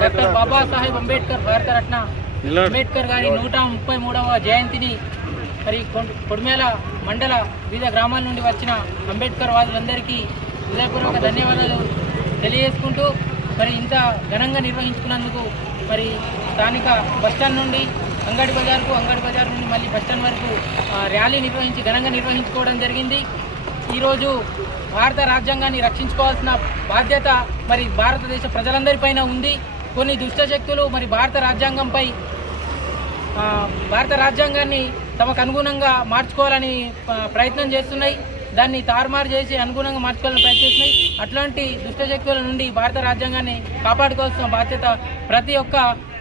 Doctor Babasaheb Ambedkar Bharat Ratna Ambedkar గారి 133వ జయంతిని మరి కొడిమేల మండల వివిధ గ్రామాల నుండి వచ్చిన అంబేద్కర్ వాదులందరికీ హృదయపూర్వక ధన్యవాదాలు తెలియజేసుకుంటూ మరి ఇంత ఘనంగా నిర్వహించుకున్నందుకు మరి స్థానిక బస్టాండ్ నుండి అంగడి బజార్ నుండి మళ్ళీ బస్టాండ్ వరకు ర్యాలీ నిర్వహించి ఘనంగా నిర్వహించుకోవడం జరిగింది. ఈరోజు భారత రాజ్యాంగాన్ని రక్షించుకోవాల్సిన బాధ్యత మరి భారతదేశ ప్రజలందరిపైన ఉంది. కొన్ని దుష్టశక్తులు మరి భారత రాజ్యాంగాన్ని తమకు అనుగుణంగా మార్చుకోవాలని ప్రయత్నం చేస్తున్నాయి. దాన్ని తారుమారు చేసి అనుగుణంగా మార్చుకోవాలని ప్రయత్నిస్తున్నాయి. అట్లాంటి దుష్టశక్తుల నుండి భారత రాజ్యాంగాన్ని కాపాడుకోవాల్సిన బాధ్యత ప్రతి ఒక్క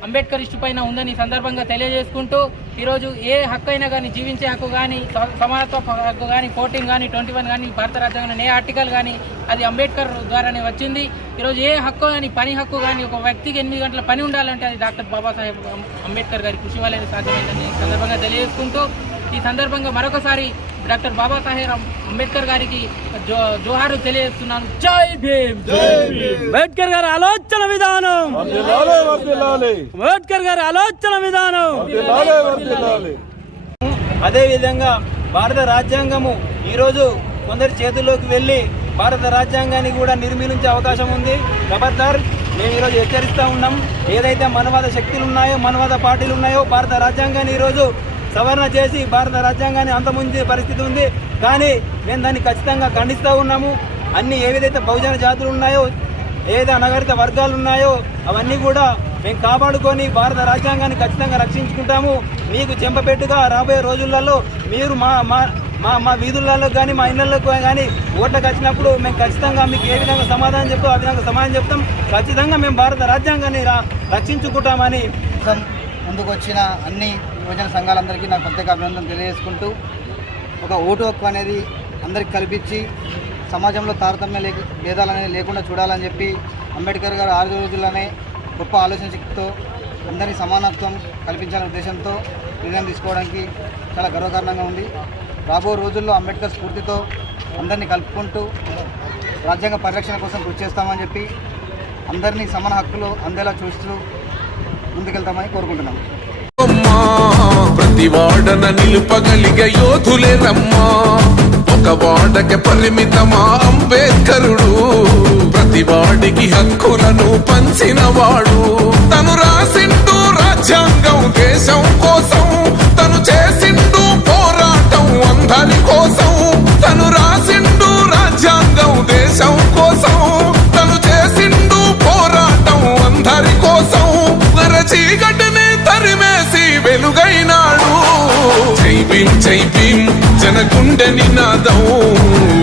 అంబేద్కరిస్టు పైన ఉందని సందర్భంగా తెలియజేసుకుంటూ ఈరోజు ఏ హక్కు అయినా కానీ జీవించే హక్కు కానీ సమానత్వ హక్కు కానీ 14 కానీ 21 కానీ భారత రాజ్యాంగంలో ఏ ఆర్టికల్ కానీ అది అంబేద్కర్ ద్వారానే వచ్చింది. ఈరోజు ఏ హక్కు కానీ పని హక్కు కానీ ఒక వ్యక్తికి 8 గంటల పని ఉండాలంటే అది డాక్టర్ బాబాసాహెబ్ అంబేద్కర్ గారి కృషి వల్లనే సాధ్యమైందని సందర్భంగా తెలియజేసుకుంటూ ఈ సందర్భంగా మరొకసారి డాక్టర్ బాబాసాహెబ్ అంబేద్కర్ గారికి జోహారు తెలియజేస్తున్నాను. జై భీమ్. అంబేద్కర్ గారి ఆలోచన విధానం, అంబేద్కర్ గారి ఆలోచన విధానం. అదేవిధంగా భారత రాజ్యాంగము ఈరోజు కొందరి చేతుల్లోకి వెళ్ళి భారత రాజ్యాంగాన్ని కూడా నిర్మూలించే అవకాశం ఉంది. ఖబర్దార్, మేము ఈరోజు హెచ్చరిస్తూ ఉన్నాం. ఏదైతే మనవాద శక్తులు ఉన్నాయో, మనవాద పార్టీలు ఉన్నాయో భారత రాజ్యాంగాన్ని ఈరోజు సవరణ చేసి భారత రాజ్యాంగాన్ని అంతమొందే పరిస్థితి ఉంది. కానీ మేము దాన్ని ఖచ్చితంగా ఖండిస్తూ ఉన్నాము. అన్ని ఏదైతే బహుజన జాతులు ఉన్నాయో, ఏదైతే అనగారిత వర్గాలు ఉన్నాయో అవన్నీ కూడా మేము కాపాడుకొని భారత రాజ్యాంగాన్ని ఖచ్చితంగా రక్షించుకుంటాము. మీకు చెంపపెట్టుగా రాబోయే రోజులలో మీరు మా వీధులలో కానీ మా ఇళ్లలో కానీ ఓట్లకు వచ్చినప్పుడు మేము ఖచ్చితంగా మీకు ఏ విధంగా సమాధానం చెప్తాం ఆ విధంగా సమాధానం చెప్తాం. ఖచ్చితంగా మేము భారత రాజ్యాంగాన్ని రక్షించుకుంటామని ముందుకు వచ్చిన అన్ని యువజన సంఘాలందరికీ నాకు ప్రత్యేక అభినందన తెలియజేసుకుంటూ ఒక ఓటు హక్కు అనేది అందరికి కల్పించి సమాజంలో తారతమ్య భేదాలు అనేది లేకుండా చూడాలని చెప్పి అంబేద్కర్ గారు 6 రోజుల్లోనే గొప్ప ఆలోచన శక్తితో అందరినీ సమానత్వం కల్పించాలనే ఉద్దేశంతో నిర్ణయం తీసుకోవడానికి చాలా గర్వకారణంగా ఉంది. రాబో రోజుల్లో అంబేద్కర్ స్ఫూర్తితో అందరినీ కలుపుకుంటూ రాజ్యాంగ పరిరక్షణ కోసం కృషి చేస్తామని చెప్పి అందరినీ సమాన హక్కులు అందేలా చూస్తూ ముందుకెళ్తామని కోరుకుంటున్నాం. ప్రతి వాడన నిలుపగలిగే యోధులే రమ్మా, ఒక వాడకి పరిమితమా అంబేద్కరుడు, ప్రతి వాడికి హక్కులను పంచిన వాడు. తను రాసిండు రాజ్యాంగం దేశం కోసం, తను చేసిండు పోరాటం అందరి కోసం. తను రాసిండు రాజ్యాంగం దేశం కోసం, తను చేసిండు పోరాటం అందరి కోసం. చీకటిని తరిమేసి వెలుగైనాడు. జై భీమ్ జై భీమ్ జనగుండె నినాదం,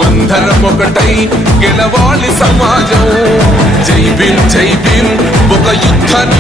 అందరం ఒకటై గెలవాలి సమాజం. జై భీమ్ ఒక యుద్ధాన్ని